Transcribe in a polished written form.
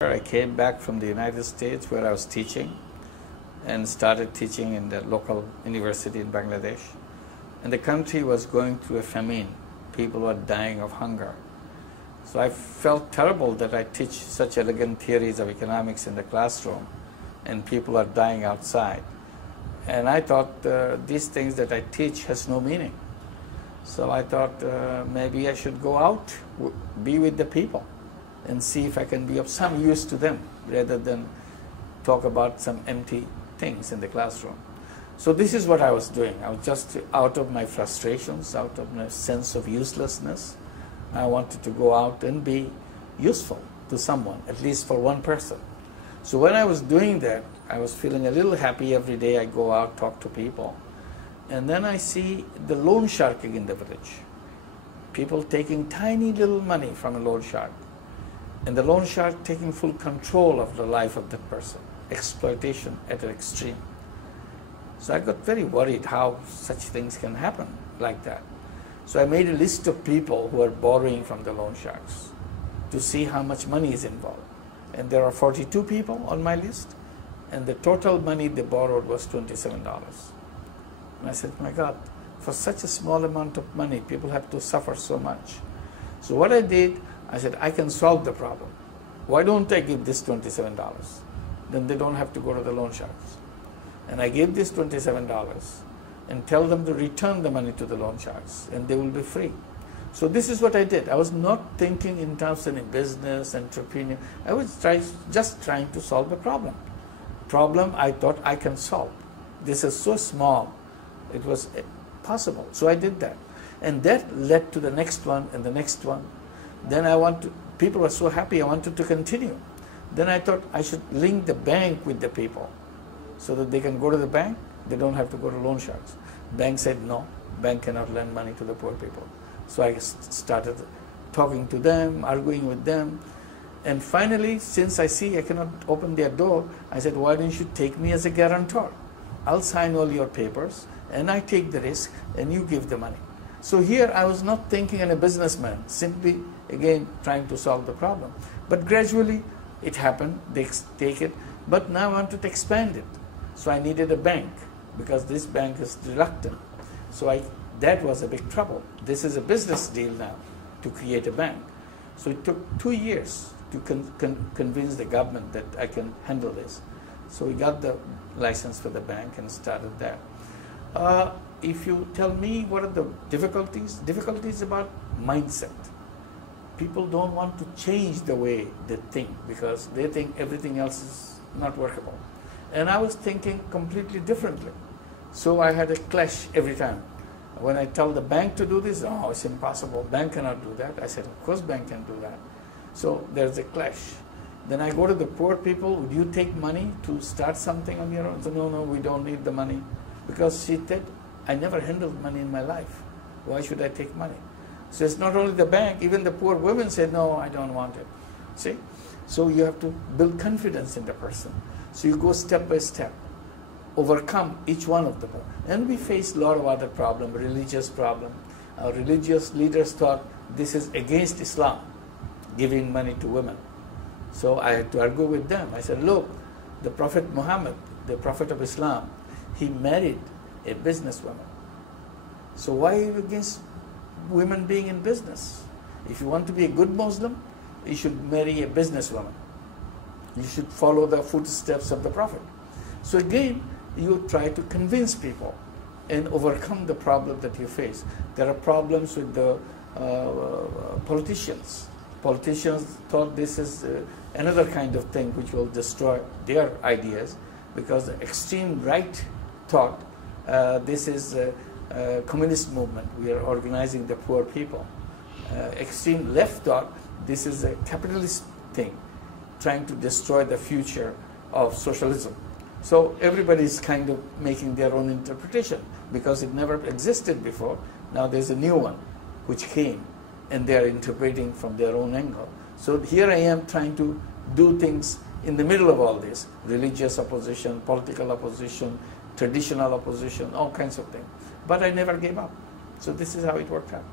I came back from the United States where I was teaching and started teaching in the local university in Bangladesh. And the country was going through a famine. People were dying of hunger. So I felt terrible that I teach such elegant theories of economics in the classroom and people are dying outside. And I thought these things that I teach has no meaning. So I thought maybe I should go out, be with the people, and see if I can be of some use to them rather than talk about some empty things in the classroom. So this is what I was doing. I was just out of my frustrations, out of my sense of uselessness. I wanted to go out and be useful to someone, at least for one person. So when I was doing that, I was feeling a little happy every day. I go out, talk to people. And then I see the loan sharking in the village. People taking tiny little money from a loan shark. And the loan shark taking full control of the life of that person. Exploitation at an extreme. So I got very worried how such things can happen like that. So I made a list of people who are borrowing from the loan sharks to see how much money is involved. And there are 42 people on my list, and the total money they borrowed was $27. And I said, my God, for such a small amount of money, people have to suffer so much. So what I did, I said, I can solve the problem. Why don't I give this $27? Then they don't have to go to the loan sharks. And I gave this $27 and tell them to return the money to the loan sharks, and they will be free. So this is what I did. I was not thinking in terms of any business, entrepreneur. I was just trying to solve a problem. Problem I thought I can solve. This is so small, it was possible. So I did that. And that led to the next one and the next one. Then people were so happy, I wanted to continue. Then I thought I should link the bank with the people so that they can go to the bank, they don't have to go to loan sharks. Bank said no, bank cannot lend money to the poor people. So I started talking to them, arguing with them. And finally, since I see I cannot open their door, I said, why don't you take me as a guarantor? I'll sign all your papers and I take the risk and you give the money. So here I was not thinking as a businessman, simply again trying to solve the problem. But gradually it happened, they take it, but now I wanted to expand it. So I needed a bank because this bank is reluctant. So that was a big trouble. This is a business deal now to create a bank. So it took 2 years to convince the government that I can handle this. So we got the license for the bank and started that. If you tell me what are the difficulties about mindset. People don't want to change the way they think because they think everything else is not workable. And I was thinking completely differently. So I had a clash every time. When I tell the bank to do this, oh, it's impossible. Bank cannot do that. I said, of course bank can do that. So there's a clash. Then I go to the poor people, would you take money to start something on your own? So no, we don't need the money. Because she said, I never handled money in my life. Why should I take money? So it's not only the bank, even the poor women said, no, I don't want it. See? So you have to build confidence in the person. So you go step by step, overcome each one of them. And we faced a lot of other problems, religious problems. Our religious leaders thought this is against Islam, giving money to women. So I had to argue with them. I said, look, the Prophet Muhammad, the Prophet of Islam, he married a businesswoman. So why are you against women being in business? If you want to be a good Muslim, you should marry a businesswoman. You should follow the footsteps of the Prophet. So again, you try to convince people and overcome the problem that you face. There are problems with the politicians. Politicians thought this is another kind of thing which will destroy their ideas because the extreme right thought this is a communist movement. We are organizing the poor people. Extreme left thought this is a capitalist thing, trying to destroy the future of socialism. So everybody is kind of making their own interpretation because it never existed before. Now there's a new one which came and they are interpreting from their own angle. So here I am trying to do things in the middle of all this, religious opposition, political opposition, traditional opposition, all kinds of things. But I never gave up. So this is how it worked out.